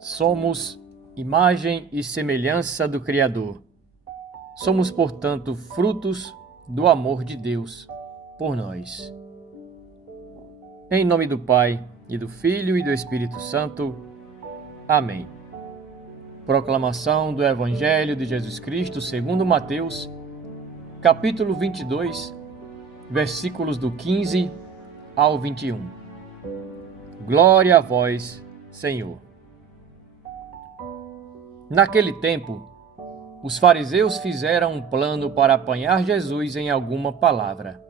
Somos imagem e semelhança do Criador. Somos, portanto, frutos do amor de Deus por nós. Em nome do Pai, e do Filho e do Espírito Santo. Amém. Proclamação do Evangelho de Jesus Cristo segundo Mateus, capítulo 22, versículos do 15 ao 21. Glória a vós, Senhor. Naquele tempo, os fariseus fizeram um plano para apanhar Jesus em alguma palavra.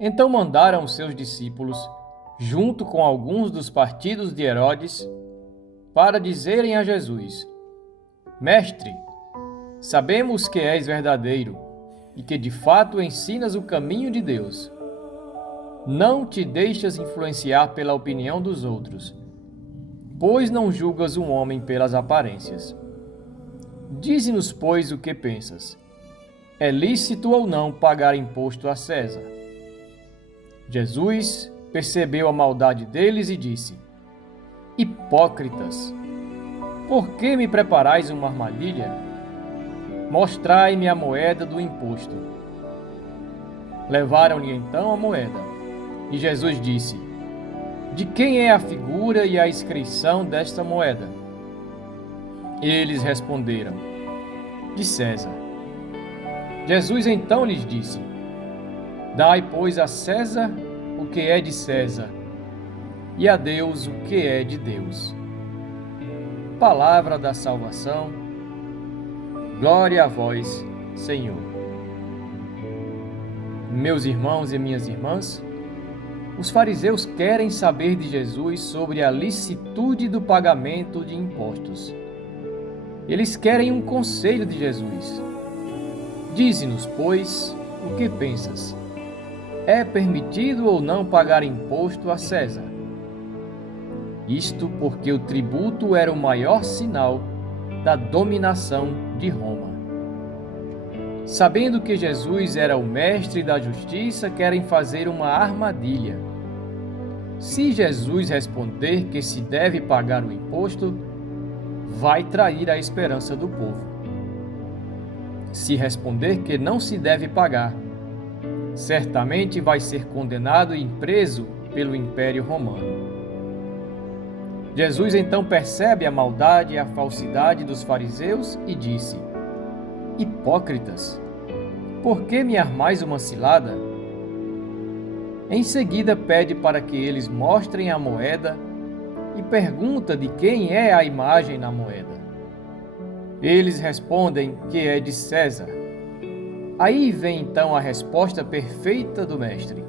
Então mandaram seus discípulos, junto com alguns dos partidos de Herodes, para dizerem a Jesus: Mestre, sabemos que és verdadeiro e que de fato ensinas o caminho de Deus. Não te deixas influenciar pela opinião dos outros, pois não julgas um homem pelas aparências. Dize-nos, pois, o que pensas. É lícito ou não pagar imposto a César? Jesus percebeu a maldade deles e disse: Hipócritas, por que me preparais uma armadilha? Mostrai-me a moeda do imposto. Levaram-lhe então a moeda, e Jesus disse: De quem é a figura e a inscrição desta moeda? Eles responderam: De César. Jesus então lhes disse: Dai, pois, a César o que é de César, e a Deus o que é de Deus. Palavra da salvação. Glória a vós, Senhor. Meus irmãos e minhas irmãs, os fariseus querem saber de Jesus sobre a licitude do pagamento de impostos. Eles querem um conselho de Jesus. Dize-nos, pois, o que pensas. É permitido ou não pagar imposto a César? Isto porque o tributo era o maior sinal da dominação de Roma. Sabendo que Jesus era o mestre da justiça, querem fazer uma armadilha. Se Jesus responder que se deve pagar o imposto, vai trair a esperança do povo. Se responder que não se deve pagar, certamente vai ser condenado e preso pelo Império Romano. Jesus então percebe a maldade e a falsidade dos fariseus e disse: Hipócritas, por que me armais uma cilada? Em seguida pede para que eles mostrem a moeda e pergunta de quem é a imagem na moeda. Eles respondem que é de César. Aí vem então a resposta perfeita do mestre: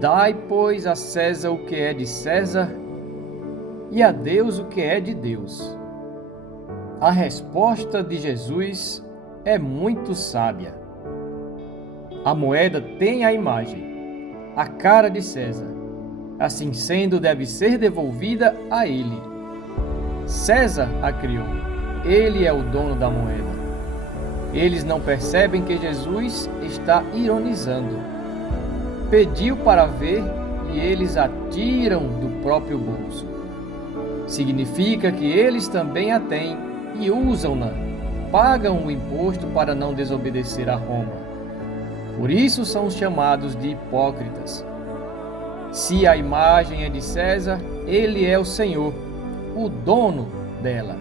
Dai, pois, a César o que é de César e a Deus o que é de Deus. A resposta de Jesus é muito sábia. A moeda tem a imagem, a cara de César. Assim sendo, deve ser devolvida a ele. César a criou. Ele é o dono da moeda. Eles não percebem que Jesus está ironizando. Pediu para ver e eles a tiram do próprio bolso. Significa que eles também a têm e usam-na, pagam o imposto para não desobedecer a Roma. Por isso são chamados de hipócritas. Se a imagem é de César, ele é o Senhor, o dono dela.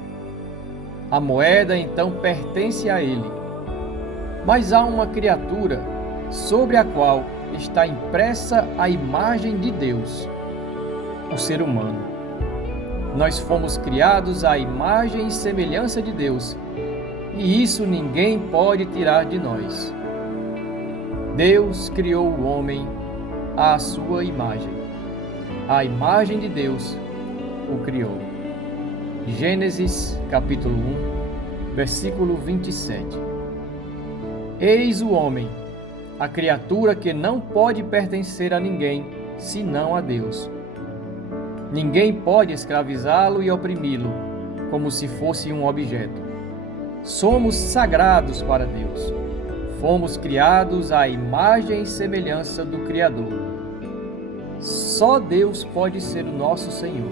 A moeda então pertence a ele. Mas há uma criatura sobre a qual está impressa a imagem de Deus, o ser humano. Nós fomos criados à imagem e semelhança de Deus, e isso ninguém pode tirar de nós. Deus criou o homem à sua imagem. A imagem de Deus o criou. Gênesis, capítulo 1, versículo 27. Eis o homem, a criatura que não pode pertencer a ninguém, senão a Deus. Ninguém pode escravizá-lo e oprimi-lo, como se fosse um objeto. Somos sagrados para Deus. Fomos criados à imagem e semelhança do Criador. Só Deus pode ser o nosso Senhor.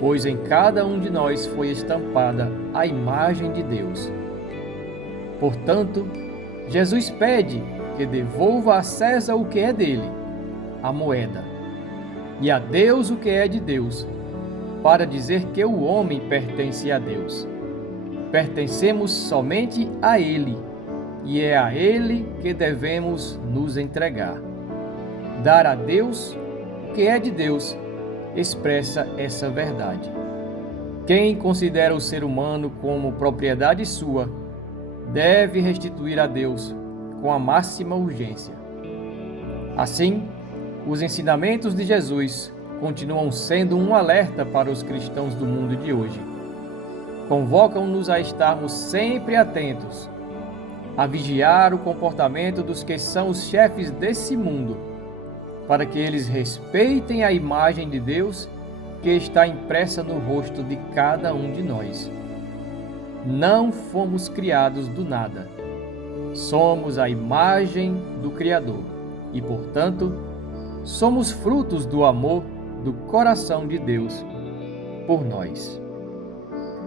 pois em cada um de nós foi estampada a imagem de Deus. Portanto, Jesus pede que devolva a César o que é dele, a moeda, e a Deus o que é de Deus, para dizer que o homem pertence a Deus. Pertencemos somente a Ele, e é a Ele que devemos nos entregar. Dar a Deus o que é de Deus expressa essa verdade. Quem considera o ser humano como propriedade sua, deve restituir a Deus com a máxima urgência. Assim, os ensinamentos de Jesus continuam sendo um alerta para os cristãos do mundo de hoje. Convocam-nos a estarmos sempre atentos, a vigiar o comportamento dos que são os chefes desse mundo, para que eles respeitem a imagem de Deus que está impressa no rosto de cada um de nós. Não fomos criados do nada. Somos a imagem do Criador e, portanto, somos frutos do amor do coração de Deus por nós.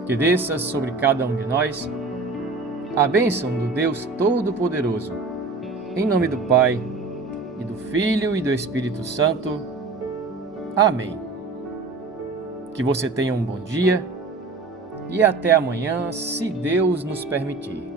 Que desça sobre cada um de nós a bênção do Deus Todo-Poderoso, em nome do Pai, e do Filho e do Espírito Santo. Amém. Que você tenha um bom dia e até amanhã, se Deus nos permitir.